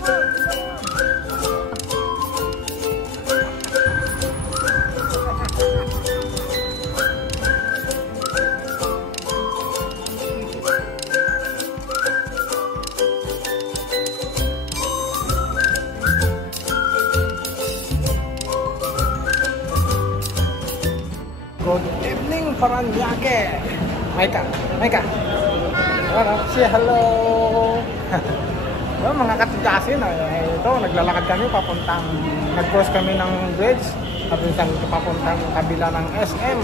Good evening, Paranaque. Maika. Say hello. Well, mga katigasin, ito, naglalakad kami papuntang, nag-cross kami ng bridge, papuntang kabila ng SM.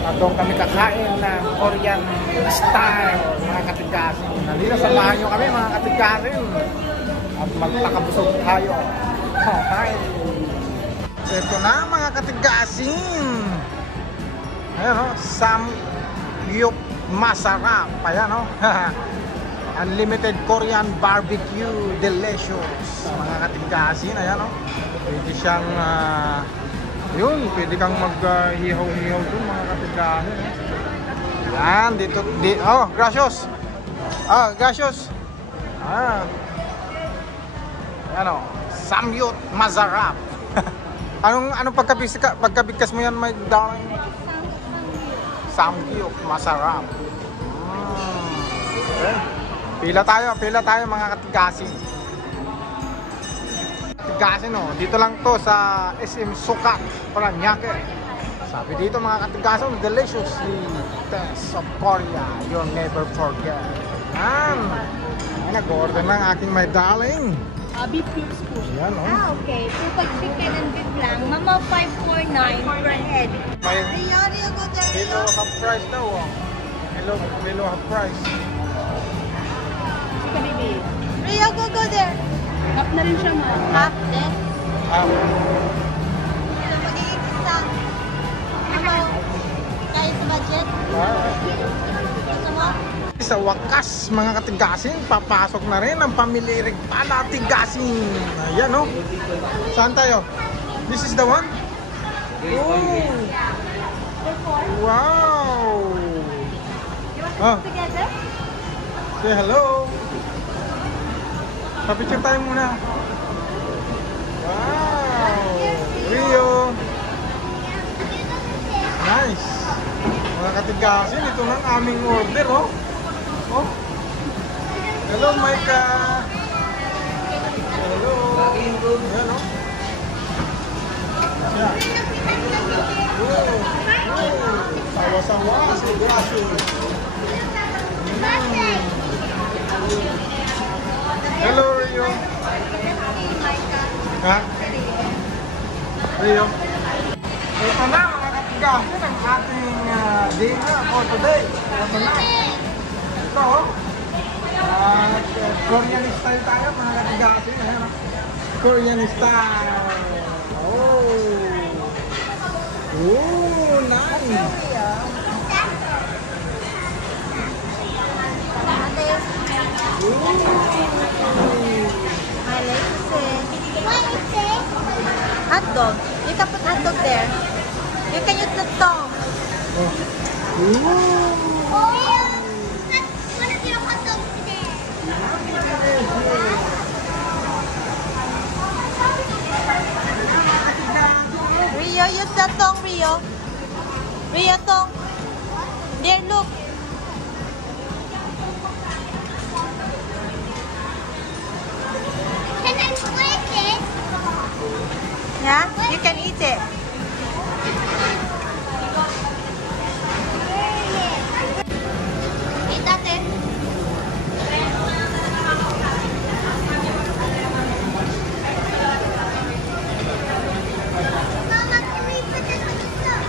At doon kami kakain ng Korean style, mga katigasin. Nalina, samahan nyo kami, mga katigasin. At magpakabusog tayo. Hi. So, ito na, mga katigasin. Ayan o, Samgyup masarap. Ayan o. Unlimited Korean barbecue. Delicious. Mga katigasin. Ayan o. Pwede siyang, yun, pwede kang mag-hihaw-hihaw dun, mga katigasin. Ayan, dito, oh, gracious. Gracious. Ayan o, Samgyup masarap. Anong pagkabigkas mo yan, may darling? Samgyup masarap. Okay. Pila tayo mga katigasin. Katigasin dito lang to sa SM Sukat, Paranaque. Sabi dito mga katigasin, deliciously taste of Korea, you'll never forget. Nag-order ng aking my darling. Beef cubes po. Yan okay. So pag chicken and beef lang, mama 549 per head. Kilo half price daw. Kilo half price. Chicken baby. Rio, go there. Half na rin siya, ma. Half then? Half. So magiging isang. Kaya sa budget? Gusto mo? Sa wakas, mga katigasin, papasok na rin ang pamilyang Palatigasin. Ayan o. Saan tayo? This is the one? Oh. Wow! Together? Say hello! Papicture tayo muna. Wow! Rio! Nice! Mga katigasin, ito na ang aming order, oh! Oh! Hello, Micah! Hello! Ayan, oh! Ayan! Sawa-sawa, sigurado. Hello, Rio. Ha? Rio. Ito na, mga katigasin, ang ating dinner for today. Ito na. Ito, oh. Korean style tayo, mga katigasin. Korean style. Oh. Oh, nice. I like to say. What is it? Hot dog. You can put hot dog there. You can use the tongue. What is your hot dog today? Rio, use the tongue, Rio. Rio, tongue. There, look. Can I eat it? Yeah, you can eat it. Eat that then. Mama, can we put this on the stove?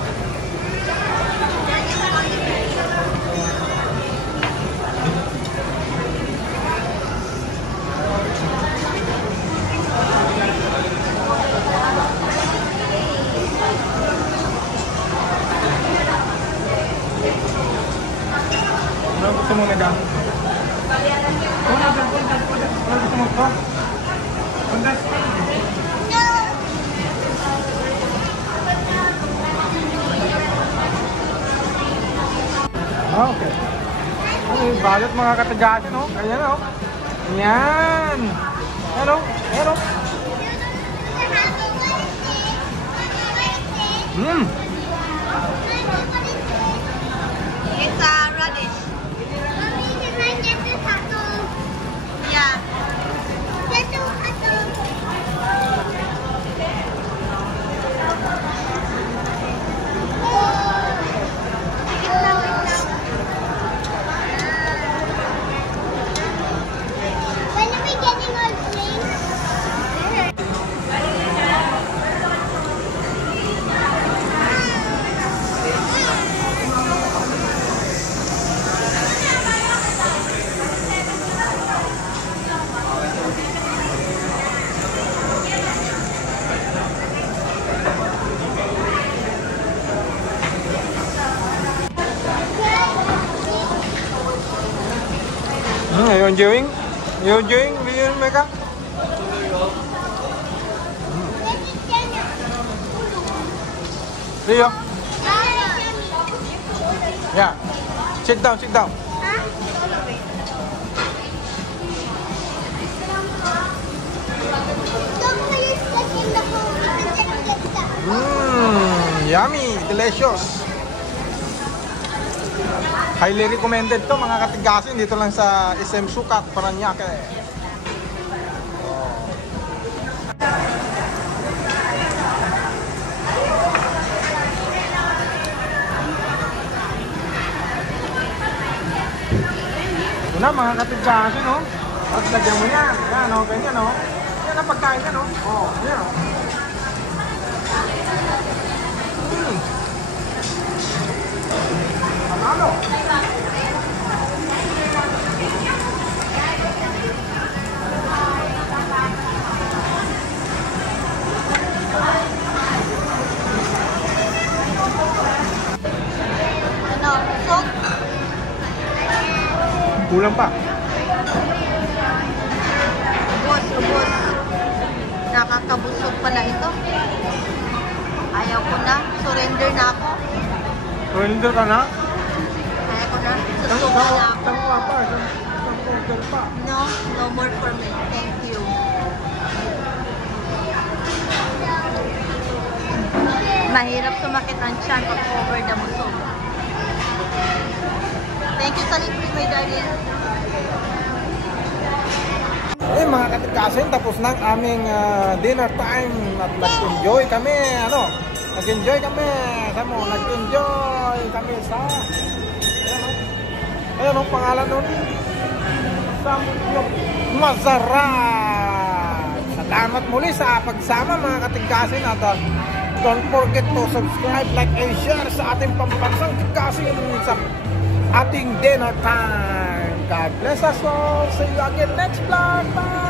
Ano gusto mo, madam? Ano gusto mo pa? Pundas? Okay. Ano yung balot, mga katigasin, no? Ayan, no? Ayan! Ano? enjoying? You enjoying, Mega? Leo? Yeah. Sit down, sit down. Yummy, delicious. Highly recommended to mga katigasin dito lang sa SM Sukat, Paranaque. Ito na mga katigasin, no? Tapos lagyan mo yan. Yan, no? Ganyan, no? Yan ang pagkain yan, no? Oh, yan, no? Ano? Ano? Salt? Kulang pa. Ubos. Nakakabusog pala ito. Ayaw ko na. Surrender na ako. Surrender ka na? Ayaw ko na. Susuka na ako. Tangwa pa. No, no more for me. Thank you. Mahirap sumakit ang tiyan pag over the musog. Thank you sa libre, my darling. Eh mga katikasin, tapos na ang aming dinner time at nag-enjoy kami, nag-enjoy kami sa ayun ang pangalan nun, Samyup Masarap. Salamat muli sa pagsama mga katikasin at don't forget to subscribe, like, and share sa ating pambansang tikasin sa ating dinner time. God bless us all. See you again next vlog. Bye!